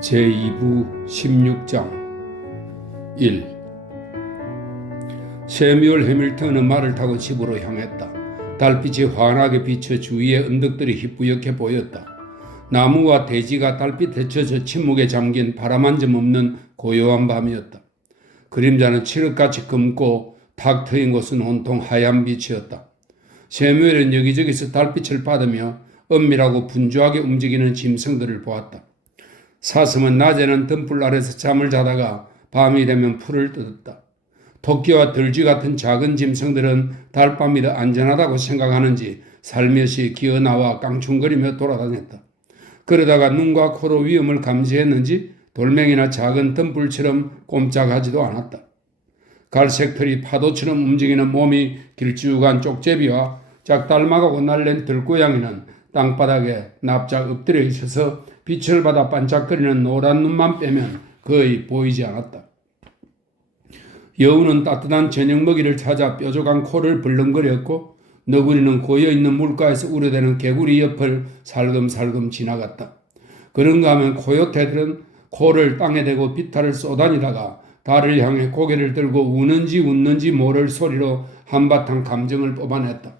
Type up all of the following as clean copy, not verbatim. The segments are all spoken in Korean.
제2부 16장 1. 새뮤얼 해밀턴은 말을 타고 집으로 향했다. 달빛이 환하게 비쳐 주위의 언덕들이 희뿌옇게 보였다. 나무와 대지가 달빛에 젖어 침묵에 잠긴 바람 한 점 없는 고요한 밤이었다. 그림자는 칠흑같이 검고 탁 트인 곳은 온통 하얀 빛이었다. 새뮤얼은 여기저기서 달빛을 받으며 은밀하고 분주하게 움직이는 짐승들을 보았다. 사슴은 낮에는 등불 아래서 잠을 자다가 밤이 되면 풀을 뜯었다. 토끼와 들쥐 같은 작은 짐승들은 달밤이 더 안전하다고 생각하는지 살며시 기어나와 깡충거리며 돌아다녔다. 그러다가 눈과 코로 위험을 감지했는지 돌멩이나 작은 등불처럼 꼼짝하지도 않았다. 갈색 털이 파도처럼 움직이는 몸이 길쭉한 쪽제비와 작달막하고 날랜 들고양이는 땅바닥에 납작 엎드려 있어서 빛을 받아 반짝거리는 노란 눈만 빼면 거의 보이지 않았다. 여우는 따뜻한 저녁 먹이를 찾아 뾰족한 코를 벌렁거렸고 너구리는 고여있는 물가에서 우려대는 개구리 옆을 살금살금 지나갔다. 그런가 하면 코요테들은 코를 땅에 대고 비탈을 쏘다니다가 달을 향해 고개를 들고 우는지 웃는지 모를 소리로 한바탕 감정을 뽑아냈다.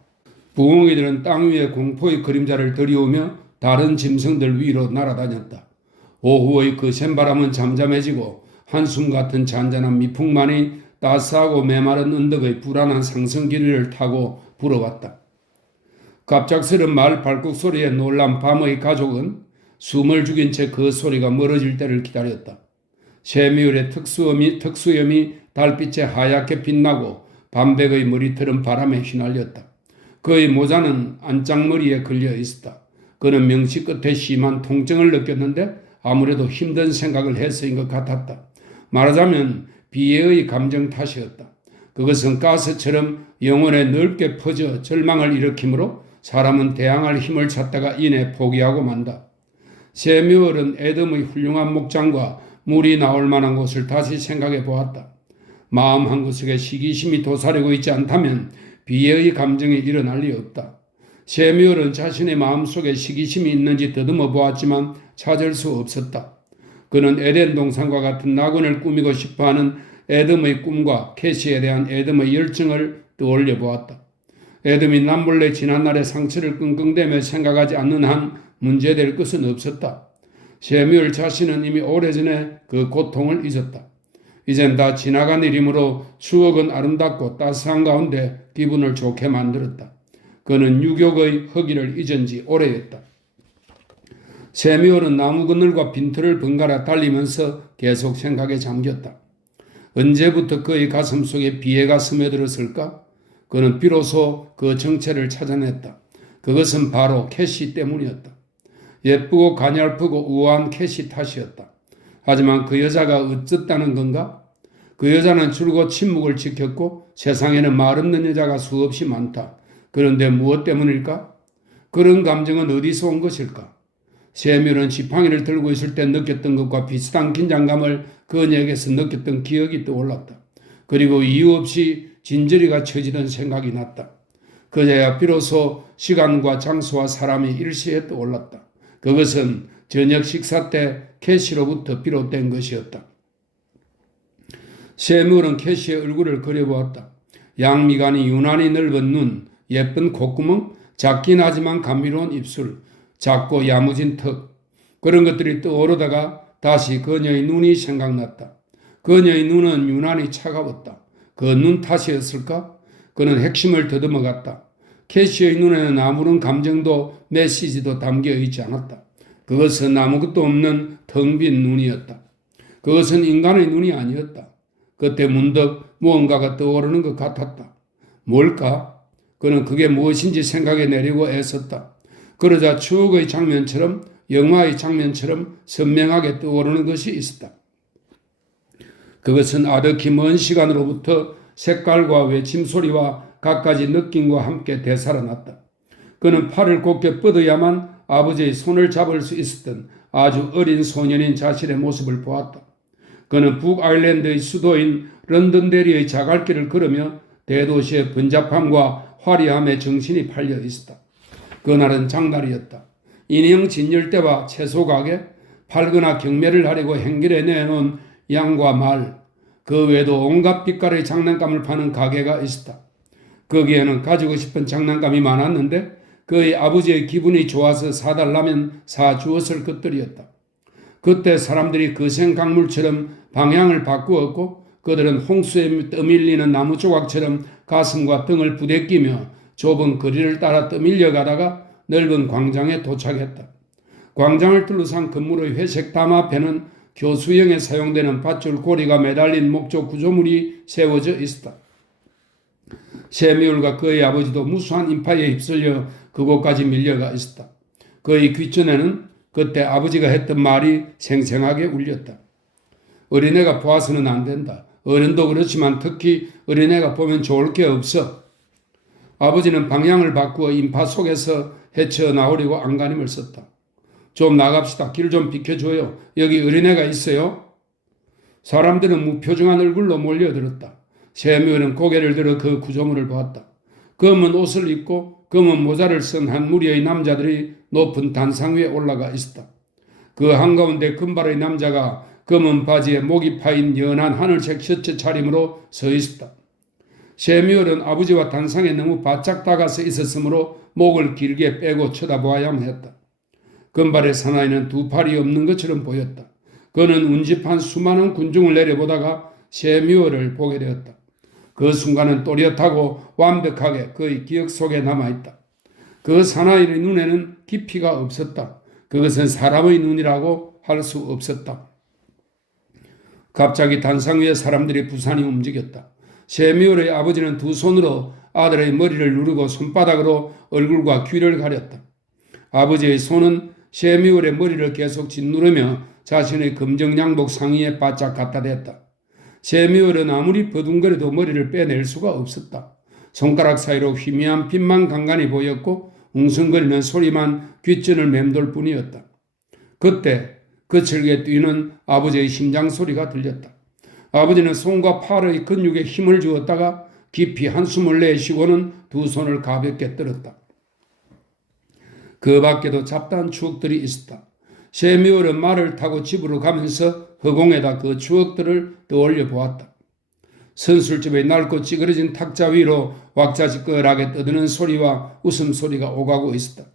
부엉이들은 땅 위에 공포의 그림자를 들이우며 다른 짐승들 위로 날아다녔다. 오후의 그 샘바람은 잠잠해지고 한숨 같은 잔잔한 미풍만이 따스하고 메마른 언덕의 불안한 상승 길이를 타고 불어왔다. 갑작스런 말 발국 소리에 놀란 밤의 가족은 숨을 죽인 채 그 소리가 멀어질 때를 기다렸다. 새뮤얼의 특수염이 달빛에 하얗게 빛나고 밤백의 머리털은 바람에 휘날렸다. 그의 모자는 안짝머리에 걸려 있었다. 그는 명치 끝에 심한 통증을 느꼈는데 아무래도 힘든 생각을 해서인 것 같았다. 말하자면 비애의 감정 탓이었다. 그것은 가스처럼 영혼에 넓게 퍼져 절망을 일으키므로 사람은 대항할 힘을 찾다가 이내 포기하고 만다. 새뮤얼은 에덤의 훌륭한 목장과 물이 나올 만한 곳을 다시 생각해 보았다. 마음 한구석에 시기심이 도사리고 있지 않다면 비애의 감정이 일어날 리 없다. 새뮤얼은 자신의 마음속에 시기심이 있는지 더듬어 보았지만 찾을 수 없었다. 그는 에덴 동산과 같은 낙원을 꾸미고 싶어하는 에덤의 꿈과 캐시에 대한 에덤의 열정을 떠올려 보았다. 에덤이 남몰래 지난날의 상처를 끙끙대며 생각하지 않는 한 문제될 것은 없었다. 새뮤얼 자신은 이미 오래전에 그 고통을 잊었다. 이젠 다 지나간 일이므로 추억은 아름답고 따스한 가운데 기분을 좋게 만들었다. 그는 유격의 허기를 잊은 지 오래였다. 새뮤얼은 나무 그늘과 빈털을 번갈아 달리면서 계속 생각에 잠겼다. 언제부터 그의 가슴 속에 비애가 스며들었을까? 그는 비로소 그 정체를 찾아냈다. 그것은 바로 캐시 때문이었다. 예쁘고 가냘프고 우아한 캐시 탓이었다. 하지만 그 여자가 어쨌다는 건가? 그 여자는 줄곧 침묵을 지켰고 세상에는 말 없는 여자가 수없이 많다. 그런데 무엇 때문일까? 그런 감정은 어디서 온 것일까? 새뮤얼은 지팡이를 들고 있을 때 느꼈던 것과 비슷한 긴장감을 그녀에게서 느꼈던 기억이 떠올랐다. 그리고 이유 없이 진저리가 쳐지던 생각이 났다. 그제야 비로소 시간과 장소와 사람이 일시에 떠올랐다. 그것은 저녁 식사 때 캐시로부터 비롯된 것이었다. 새뮤얼은 캐시의 얼굴을 그려보았다. 양미간이 유난히 넓은 눈, 예쁜 콧구멍, 작긴 하지만 감미로운 입술, 작고 야무진 턱, 그런 것들이 떠오르다가 다시 그녀의 눈이 생각났다. 그녀의 눈은 유난히 차가웠다. 그 눈 탓이었을까? 그는 핵심을 더듬어갔다. 캐시의 눈에는 아무런 감정도 메시지도 담겨 있지 않았다. 그것은 아무것도 없는 텅 빈 눈이었다. 그것은 인간의 눈이 아니었다. 그때 문득 무언가가 떠오르는 것 같았다. 뭘까? 그는 그게 무엇인지 생각해 내려고 애썼다. 그러자 추억의 장면처럼, 영화의 장면처럼 선명하게 떠오르는 것이 있었다. 그것은 아득히 먼 시간으로부터 색깔과 외침소리와 갖가지 느낌과 함께 되살아났다. 그는 팔을 곧게 뻗어야만 아버지의 손을 잡을 수 있었던 아주 어린 소년인 자신의 모습을 보았다. 그는 북아일랜드의 수도인 런던데리의 자갈길을 걸으며 대도시의 번잡함과 화려함에 정신이 팔려 있었다. 그날은 장날이었다. 인형 진열대와 채소 가게, 팔거나 경매를 하려고 행길에 내놓은 양과 말, 그 외에도 온갖 빛깔의 장난감을 파는 가게가 있었다. 거기에는 가지고 싶은 장난감이 많았는데 그의 아버지의 기분이 좋아서 사달라면 사주었을 것들이었다. 그때 사람들이 거센강물처럼 방향을 바꾸었고 그들은 홍수에 떠밀리는 나무 조각처럼 가슴과 등을 부대끼며 좁은 거리를 따라 떠밀려 가다가 넓은 광장에 도착했다. 광장을 둘러싼 건물의 회색 담 앞에는 교수형에 사용되는 밧줄 고리가 매달린 목조 구조물이 세워져 있었다. 세미울과 그의 아버지도 무수한 인파에 휩쓸려 그곳까지 밀려가 있었다. 그의 귓전에는 그때 아버지가 했던 말이 생생하게 울렸다. 어린애가 보아서는 안 된다. 어른도 그렇지만 특히 어린애가 보면 좋을 게 없어. 아버지는 방향을 바꾸어 인파 속에서 헤쳐나오려고 안간힘을 썼다. 좀 나갑시다. 길 좀 비켜줘요. 여기 어린애가 있어요. 사람들은 무표정한 얼굴로 몰려들었다. 세미울은 고개를 들어 그 구조물을 보았다. 검은 옷을 입고 검은 모자를 쓴 한 무리의 남자들이 높은 단상 위에 올라가 있었다. 그 한가운데 금발의 남자가 검은 바지에 목이 파인 연한 하늘색 셔츠 차림으로 서 있었다. 세미울은 아버지와 단상에 너무 바짝 다가서 있었으므로 목을 길게 빼고 쳐다보아야만 했다. 금발의 사나이는 두 팔이 없는 것처럼 보였다. 그는 운집한 수많은 군중을 내려보다가 세미울을 보게 되었다. 그 순간은 또렷하고 완벽하게 그의 기억 속에 남아있다. 그 사나이의 눈에는 깊이가 없었다. 그것은 사람의 눈이라고 할 수 없었다. 갑자기 단상 위에 사람들이 부산이 움직였다. 세미울의 아버지는 두 손으로 아들의 머리를 누르고 손바닥으로 얼굴과 귀를 가렸다. 아버지의 손은 세미울의 머리를 계속 짓누르며 자신의 검정 양복 상의에 바짝 갖다 댔다. 세미울은 아무리 버둥거려도 머리를 빼낼 수가 없었다. 손가락 사이로 희미한 빛만 간간히 보였고 웅성거리는 소리만 귓전을 맴돌 뿐이었다. 그때 거칠게 뛰는 아버지의 심장 소리가 들렸다. 아버지는 손과 팔의 근육에 힘을 주었다가 깊이 한숨을 내쉬고는 두 손을 가볍게 떨었다. 그 밖에도 잡다한 추억들이 있었다. 세미울은 말을 타고 집으로 가면서 허공에다 그 추억들을 떠올려 보았다. 선술집의 낡고 찌그러진 탁자 위로 왁자지껄하게 떠드는 소리와 웃음소리가 오가고 있었다.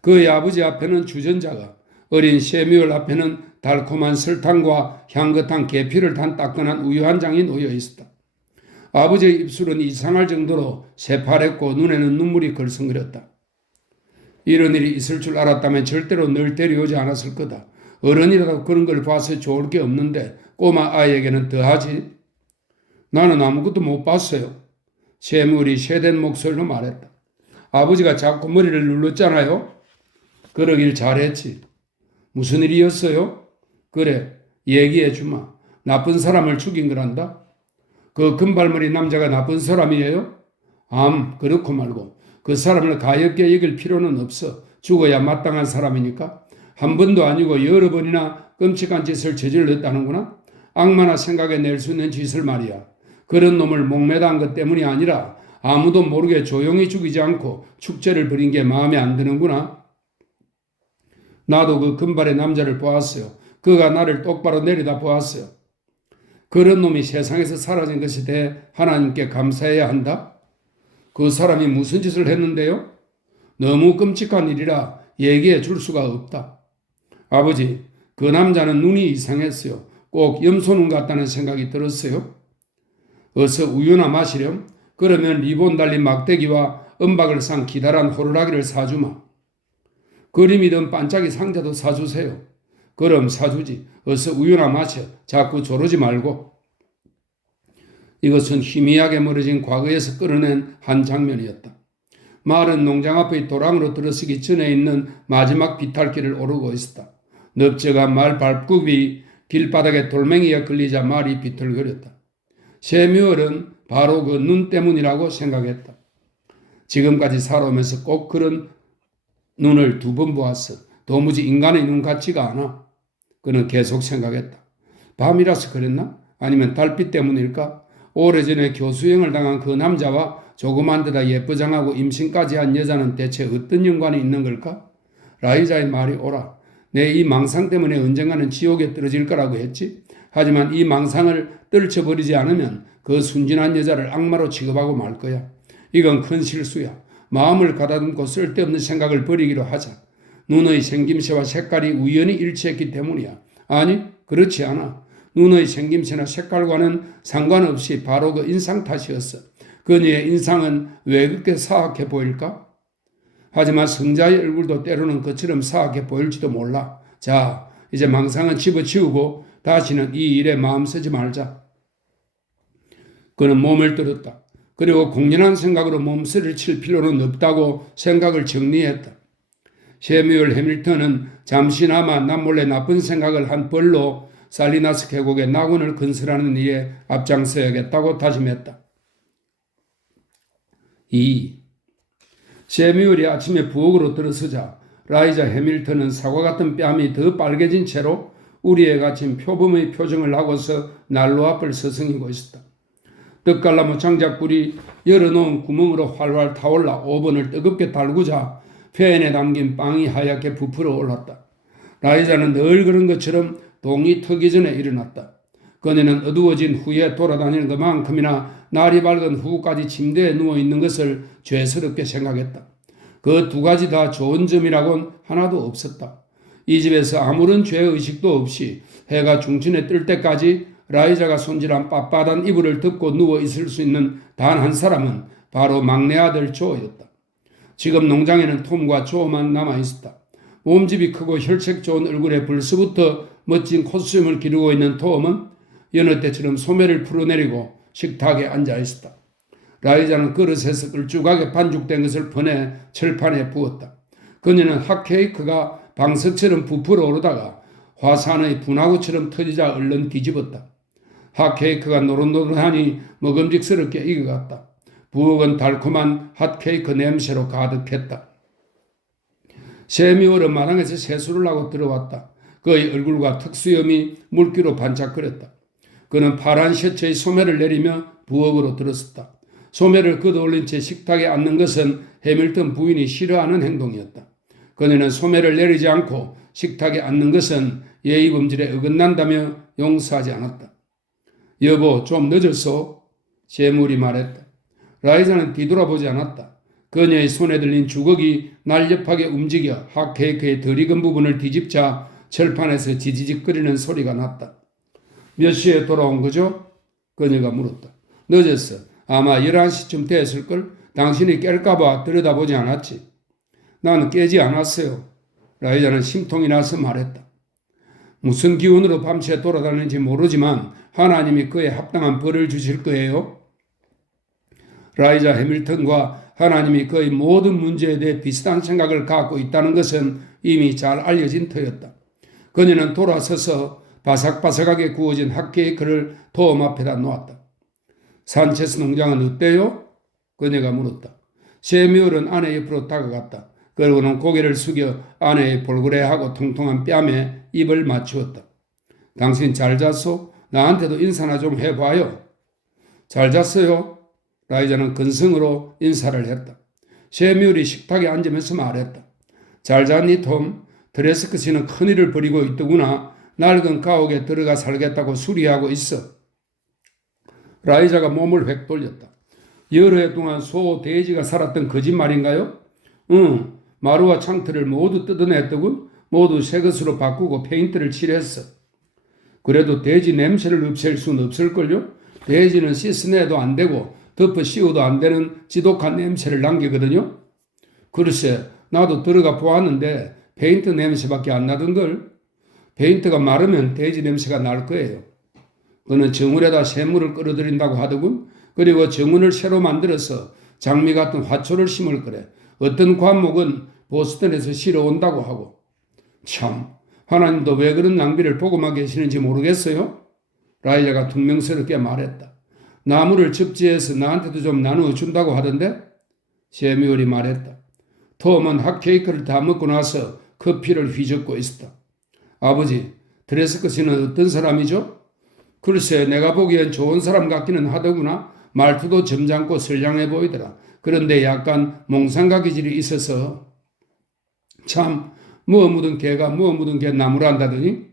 그의 아버지 앞에는 주전자가, 어린 세미울 앞에는 달콤한 설탕과 향긋한 계피를 단 따끈한 우유 한 장이 놓여 있었다. 아버지의 입술은 이상할 정도로 새파랬고 눈에는 눈물이 걸성거렸다. 이런 일이 있을 줄 알았다면 절대로 늘 데려오지 않았을 거다. 어른이라도 그런 걸 봐서 좋을 게 없는데 꼬마 아이에게는 더하지. 나는 아무것도 못 봤어요. 세미울이 쇠된 목소리로 말했다. 아버지가 자꾸 머리를 눌렀잖아요. 그러길 잘했지. 무슨 일이었어요? 그래, 얘기해 주마. 나쁜 사람을 죽인 거란다. 그 금발머리 남자가 나쁜 사람이에요? 그렇고 말고. 그 사람을 가엾게 여길 필요는 없어. 죽어야 마땅한 사람이니까. 한 번도 아니고 여러 번이나 끔찍한 짓을 저질렀다는구나. 악마나 생각에 낼 수 있는 짓을 말이야. 그런 놈을 목매다한 것 때문이 아니라 아무도 모르게 조용히 죽이지 않고 축제를 벌인 게 마음에 안 드는구나. 나도 그 금발의 남자를 보았어요. 그가 나를 똑바로 내려다 보았어요. 그런 놈이 세상에서 사라진 것에 대해 하나님께 감사해야 한다. 그 사람이 무슨 짓을 했는데요? 너무 끔찍한 일이라 얘기해 줄 수가 없다. 아버지, 그 남자는 눈이 이상했어요. 꼭 염소눈 같다는 생각이 들었어요. 어서 우유나 마시렴. 그러면 리본 달린 막대기와 은박을 싼 기다란 호루라기를 사주마. 그림이든 반짝이 상자도 사주세요. 그럼 사주지. 어서 우유나 마셔. 자꾸 조르지 말고. 이것은 희미하게 멀어진 과거에서 끌어낸 한 장면이었다. 마을은 농장 앞의 도랑으로 들어서기 전에 있는 마지막 비탈길을 오르고 있었다. 넓적한 마을 발굽이 길바닥에 돌멩이에 걸리자 말이 비틀거렸다. 세미울은 바로 그 눈 때문이라고 생각했다. 지금까지 살아오면서 꼭 그런 눈을 두 번 보았어. 도무지 인간의 눈 같지가 않아. 그는 계속 생각했다. 밤이라서 그랬나? 아니면 달빛 때문일까? 오래전에 교수형을 당한 그 남자와 조그만 데다 예쁘장하고 임신까지 한 여자는 대체 어떤 연관이 있는 걸까? 라이자의 말이 옳아. 내 이 망상 때문에 언젠가는 지옥에 떨어질 거라고 했지. 하지만 이 망상을 떨쳐버리지 않으면 그 순진한 여자를 악마로 취급하고 말 거야. 이건 큰 실수야. 마음을 가다듬고 쓸데없는 생각을 버리기로 하자. 눈의 생김새와 색깔이 우연히 일치했기 때문이야. 아니, 그렇지 않아. 눈의 생김새나 색깔과는 상관없이 바로 그 인상 탓이었어. 그녀의 인상은 왜 그렇게 사악해 보일까? 하지만 성자의 얼굴도 때로는 그처럼 사악해 보일지도 몰라. 자, 이제 망상은 집어치우고 다시는 이 일에 마음 쓰지 말자. 그는 몸을 들었다. 그리고 공연한 생각으로 몸서리를 칠 필요는 없다고 생각을 정리했다. 세뮤얼 해밀턴은 잠시나마 남몰래 나쁜 생각을 한 벌로 살리나스 계곡에 낙원을 건설하는 일에 앞장서야겠다고 다짐했다. 2. 세뮤얼이 아침에 부엌으로 들어서자 라이자 해밀턴은 사과 같은 뺨이 더 빨개진 채로 우리에 갇힌 표범의 표정을 하고서 난로 앞을 서성이고 있었다. 떡갈나무 장작불이 열어놓은 구멍으로 활활 타올라 오븐을 뜨겁게 달구자 팬에 담긴 빵이 하얗게 부풀어 올랐다. 라이자는 늘 그런 것처럼 동이 트기 전에 일어났다. 그녀는 어두워진 후에 돌아다니는 것만큼이나 날이 밝은 후까지 침대에 누워있는 것을 죄스럽게 생각했다. 그 두 가지 다 좋은 점이라곤 하나도 없었다. 이 집에서 아무런 죄의식도 없이 해가 중천에 뜰 때까지 라이자가 손질한 빳빳한 이불을 덮고 누워있을 수 있는 단 한 사람은 바로 막내 아들 조였다. 지금 농장에는 톰과 조만 남아있었다. 몸집이 크고 혈색 좋은 얼굴에 벌써부터 멋진 코스튬을 기르고 있는 톰은 여느 때처럼 소매를 풀어내리고 식탁에 앉아있었다. 라이자는 그릇에서 걸쭉하게 반죽된 것을 퍼내 철판에 부었다. 그녀는 핫케이크가 방석처럼 부풀어 오르다가 화산의 분화구처럼 터지자 얼른 뒤집었다. 핫케이크가 노릇노릇하니 먹음직스럽게 익어갔다. 부엌은 달콤한 핫케이크 냄새로 가득했다. 세뮤얼은 마당에서 세수를 하고 들어왔다. 그의 얼굴과 턱수염이 물기로 반짝거렸다. 그는 파란 셔츠의 소매를 내리며 부엌으로 들어섰다. 소매를 걷어올린 채 식탁에 앉는 것은 해밀턴 부인이 싫어하는 행동이었다. 그녀는 소매를 내리지 않고 식탁에 앉는 것은 예의범절에 어긋난다며 용서하지 않았다. 여보, 좀 늦었어? 세뮤얼이 말했다. 라이자는 뒤돌아보지 않았다. 그녀의 손에 들린 주걱이 날렵하게 움직여 핫케이크의 덜 익은 부분을 뒤집자 철판에서 지지직거리는 소리가 났다. 몇 시에 돌아온 거죠? 그녀가 물었다. 늦었어. 아마 11시쯤 됐을걸? 당신이 깰까봐 들여다보지 않았지. 나는 깨지 않았어요. 라이자는 심통이 나서 말했다. 무슨 기운으로 밤새 돌아다니는지 모르지만 하나님이 그에 합당한 벌을 주실 거예요. 라이자 해밀턴과 하나님이 그의 모든 문제에 대해 비슷한 생각을 갖고 있다는 것은 이미 잘 알려진 터였다. 그녀는 돌아서서 바삭바삭하게 구워진 핫케이크를 톰 앞에다 놓았다. 산체스 농장은 어때요? 그녀가 물었다. 세뮤얼은 아내 옆으로 다가갔다. 그러고는 고개를 숙여 아내의 볼그레하고 통통한 뺨에 입을 맞추었다. 당신 잘 잤소? 나한테도 인사나 좀 해봐요. 잘 잤어요? 라이자는 근성으로 인사를 했다. 세뮤얼이 식탁에 앉으면서 말했다. 잘 잤니 톰? 드레스크시는 큰일을 벌이고 있더구나. 낡은 가옥에 들어가 살겠다고 수리하고 있어. 라이자가 몸을 획 돌렸다. 여러 해 동안 소, 돼지가 살았던 거짓말인가요? 응, 마루와 창틀을 모두 뜯어냈더군. 모두 새 것으로 바꾸고 페인트를 칠했어. 그래도 돼지 냄새를 없앨 수는 없을걸요? 돼지는 씻어내도 안 되고 덮어 씌워도 안 되는 지독한 냄새를 남기거든요. 글쎄, 나도 들어가 보았는데 페인트 냄새밖에 안 나던걸. 페인트가 마르면 돼지 냄새가 날 거예요. 그는 정원에다 샘물을 끌어들인다고 하더군. 그리고 정원을 새로 만들어서 장미 같은 화초를 심을 거래. 어떤 관목은 보스턴에서 실어온다고 하고. 참, 하나님도 왜 그런 낭비를 보고만 계시는지 모르겠어요? 라이자가 퉁명스럽게 말했다. 나무를 접지해서 나한테도 좀 나누어 준다고 하던데? 세뮤얼이 말했다. 톰은 핫케이크를 다 먹고 나서 커피를 휘젓고 있었다. 아버지, 드레스커시는 어떤 사람이죠? 글쎄, 내가 보기엔 좋은 사람 같기는 하더구나. 말투도 점잖고 선량해 보이더라. 그런데 약간 몽상가 기질이 있어서 참 뭐 묻은 개가 뭐 묻은 개 나무라 한다더니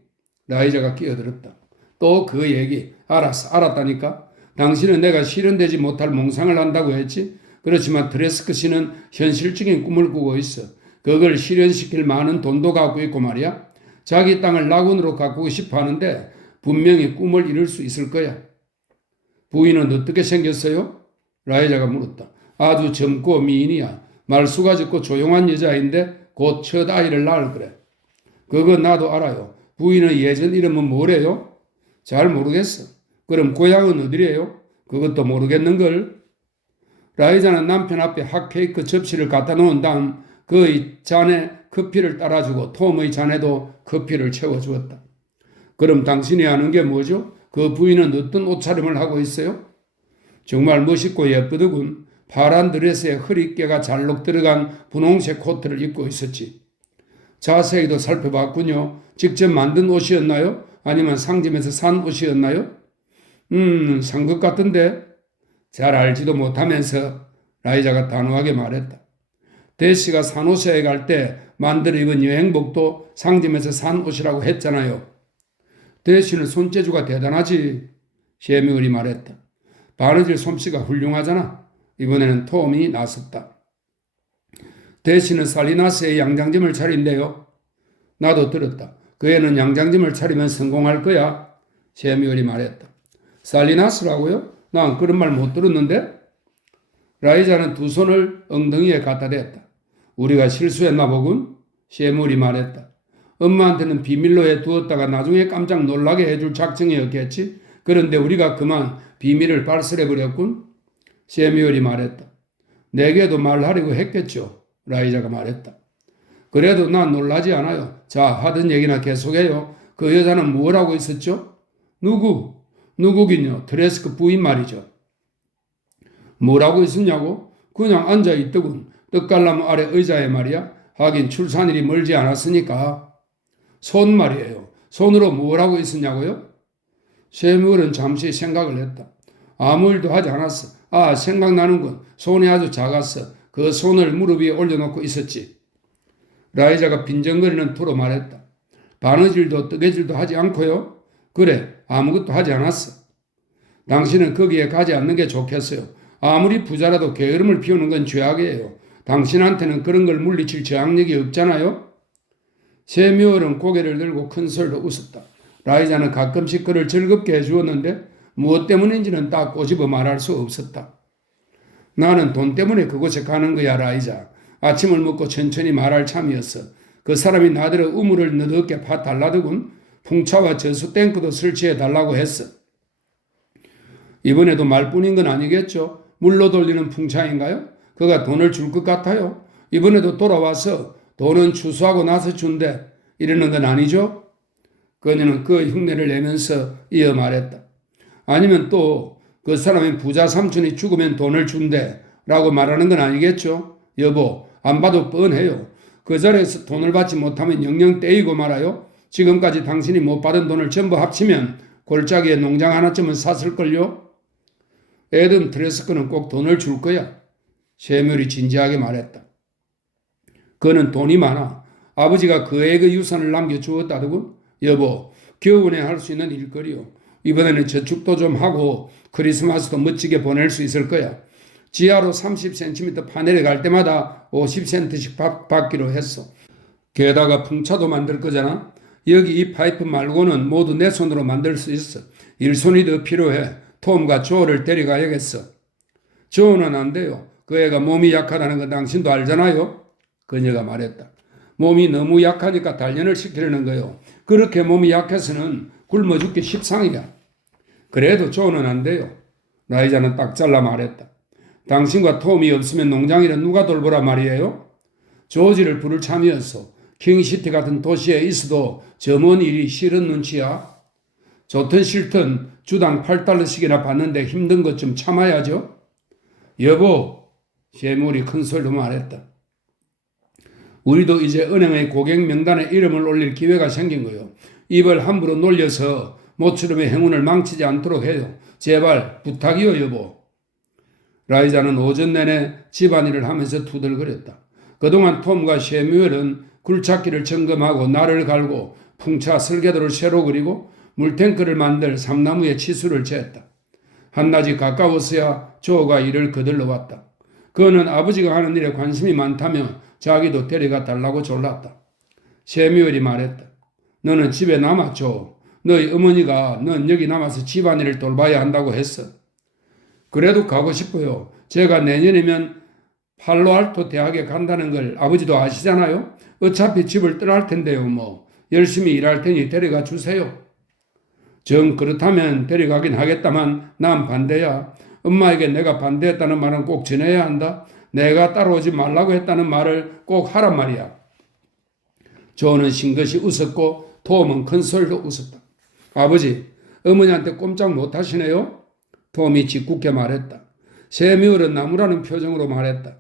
라이자가 끼어들었다. 또 그 얘기 알았다니까. 당신은 내가 실현되지 못할 몽상을 한다고 했지. 그렇지만 드레스크 씨는 현실적인 꿈을 꾸고 있어. 그걸 실현시킬 많은 돈도 갖고 있고 말이야. 자기 땅을 낙원으로 가꾸고 싶어 하는데 분명히 꿈을 이룰 수 있을 거야. 부인은 어떻게 생겼어요? 라이자가 물었다. 아주 젊고 미인이야. 말수가 적고 조용한 여자인데 곧 첫 아이를 낳을 거래. 그거 나도 알아요. 부인의 예전 이름은 뭐래요? 잘 모르겠어. 그럼 고향은 어디래요? 그것도 모르겠는걸. 라이자는 남편 앞에 핫케이크 접시를 갖다 놓은 다음 그의 잔에 커피를 따라주고 톰의 잔에도 커피를 채워주었다. 그럼 당신이 아는 게 뭐죠? 그 부인은 어떤 옷차림을 하고 있어요? 정말 멋있고 예쁘더군. 파란 드레스에 허리깨가 잘록 들어간 분홍색 코트를 입고 있었지. 자세히도 살펴봤군요. 직접 만든 옷이었나요? 아니면 상점에서 산 옷이었나요? 산 것 같은데. 잘 알지도 못하면서 라이자가 단호하게 말했다. 대시가 산호세에 갈 때 만들어 입은 여행복도 상점에서 산 옷이라고 했잖아요. 대시는 손재주가 대단하지. 셰뮤얼이 말했다. 바느질 솜씨가 훌륭하잖아. 이번에는 톰이 나섰다. 대시는 살리나스의 양장점을 차린대요. 나도 들었다. 그 애는 양장점을 차리면 성공할 거야. 셰뮤얼이 말했다. 살리나스라고요? 난 그런 말 못 들었는데? 라이자는 두 손을 엉덩이에 갖다 댔다. 우리가 실수했나 보군? 셰뮤얼이 말했다. 엄마한테는 비밀로 해두었다가 나중에 깜짝 놀라게 해줄 작정이었겠지? 그런데 우리가 그만 비밀을 발설해버렸군? 셰뮤얼이 말했다. 내게도 말하려고 했겠죠. 라이자가 말했다. 그래도 난 놀라지 않아요. 자, 하던 얘기나 계속해요. 그 여자는 뭐라고 있었죠? 누구긴요. 드레스크 부인 말이죠. 뭐라고 있었냐고? 그냥 앉아있더군. 떡갈나무 아래 의자에 말이야. 하긴 출산일이 멀지 않았으니까. 손 말이에요. 손으로 뭐라고 있었냐고요? 셰뮤얼은 잠시 생각을 했다. 아무 일도 하지 않았어. 아, 생각나는군. 손이 아주 작았어. 그 손을 무릎 위에 올려놓고 있었지. 라이자가 빈정거리는 투로 말했다. 바느질도 뜨개질도 하지 않고요. 그래, 아무것도 하지 않았어. 당신은 거기에 가지 않는 게 좋겠어요. 아무리 부자라도 게으름을 피우는 건 죄악이에요. 당신한테는 그런 걸 물리칠 저항력이 없잖아요. 셰뮤얼은 고개를 들고 큰 소리로 웃었다. 라이자는 가끔씩 그를 즐겁게 해주었는데 무엇 때문인지는 딱 꼬집어 말할 수 없었다. 나는 돈 때문에 그곳에 가는 거야, 라이자. 아침을 먹고 천천히 말할 참이었어. 그 사람이 나더러 우물을 너덕게 파달라더군. 풍차와 저수 탱크도 설치해 달라고 했어. 이번에도 말뿐인 건 아니겠죠? 물로 돌리는 풍차인가요? 그가 돈을 줄 것 같아요. 이번에도 돌아와서 돈은 추수하고 나서 준대. 이러는 건 아니죠? 그녀는 그 흉내를 내면서 이어 말했다. 아니면 또 그 사람의 부자 삼촌이 죽으면 돈을 준대 라고 말하는 건 아니겠죠? 여보, 안 봐도 뻔해요. 그 자리에서 돈을 받지 못하면 영영 떼이고 말아요. 지금까지 당신이 못 받은 돈을 전부 합치면 골짜기에 농장 하나쯤은 샀을걸요? 애덤 드레스크는 꼭 돈을 줄 거야. 셰뮤얼이 진지하게 말했다. 그는 돈이 많아. 아버지가 그에게 유산을 남겨주었다더군. 여보, 겨우내 할 수 있는 일거리요. 이번에는 저축도 좀 하고 크리스마스도 멋지게 보낼 수 있을 거야. 지하로 30cm 파내려 갈 때마다 50센트씩 받기로 했어. 게다가 풍차도 만들 거잖아. 여기 이 파이프 말고는 모두 내 손으로 만들 수 있어. 일손이 더 필요해. 톰과 조를 데려가야겠어. 조는 안 돼요. 그 애가 몸이 약하다는 건 당신도 알잖아요. 그녀가 말했다. 몸이 너무 약하니까 단련을 시키려는 거요. 그렇게 몸이 약해서는 굶어 죽기 십상이야. 그래도 조는 안 돼요. 라이자는 딱 잘라 말했다. 당신과 톰이 없으면 농장일은 누가 돌보라 말이에요? 조지를 부를 참이었어. 킹시티 같은 도시에 있어도 저 먼 일이 싫은 눈치야. 좋든 싫든 주당 8달러씩이나 받는데 힘든 것 좀 참아야죠. 여보, 셰뮤얼이 큰 소리로 말했다. 우리도 이제 은행의 고객 명단에 이름을 올릴 기회가 생긴 거요. 입을 함부로 놀려서 모처럼의 행운을 망치지 않도록 해요. 제발 부탁이요, 여보. 라이자는 오전 내내 집안일을 하면서 투덜거렸다. 그동안 톰과 셰뮤얼은 굴착기를 점검하고 날을 갈고 풍차 설계도를 새로 그리고 물탱크를 만들 삼나무에 치수를 재었다. 한낮이 가까웠어야 조가 일을 거들러 왔다. 그는 아버지가 하는 일에 관심이 많다며 자기도 데려가 달라고 졸랐다. 세미월이 말했다. 너는 집에 남아 줘. 너희 어머니가 넌 여기 남아서 집안일을 돌봐야 한다고 했어. 그래도 가고 싶어요. 제가 내년이면 팔로알토 대학에 간다는 걸 아버지도 아시잖아요. 어차피 집을 떠날 텐데요. 뭐 열심히 일할 테니 데려가 주세요. 정 그렇다면 데려가긴 하겠다만 난 반대야. 엄마에게 내가 반대했다는 말은 꼭 전해야 한다. 내가 따라오지 말라고 했다는 말을 꼭 하란 말이야. 조는 싱긋이 웃었고 톰은 큰 소리로 웃었다. 아버지, 어머니한테 꼼짝 못하시네요? 톰이 짓궂게 말했다. 세미월은 나무라는 표정으로 말했다.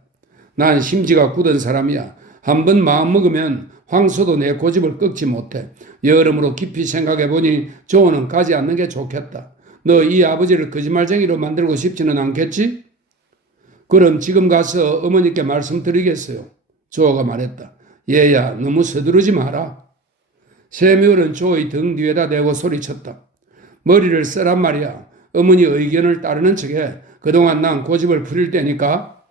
난 심지가 굳은 사람이야. 한번 마음먹으면 황소도 내 고집을 꺾지 못해. 여러모로 깊이 생각해보니 조는 가지 않는 게 좋겠다. 너 이 아버지를 거짓말쟁이로 만들고 싶지는 않겠지? 그럼 지금 가서 어머니께 말씀드리겠어요. 조가 말했다. 얘야, 너무 서두르지 마라. 세미월은 조의 등 뒤에다 대고 소리쳤다. 머리를 쓰란 말이야. 어머니 의견을 따르는 척해. 그동안 난 고집을 부릴 때니까.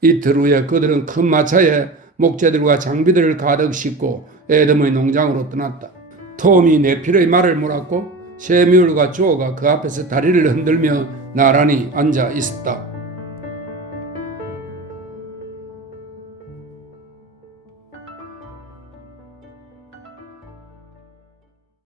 이틀 후에 그들은 큰 마차에 목재들과 장비들을 가득 싣고 에덤의 농장으로 떠났다. 톰이 네필의 말을 물었고 세미월과 조가 그 앞에서 다리를 흔들며 나란히 앉아 있었다.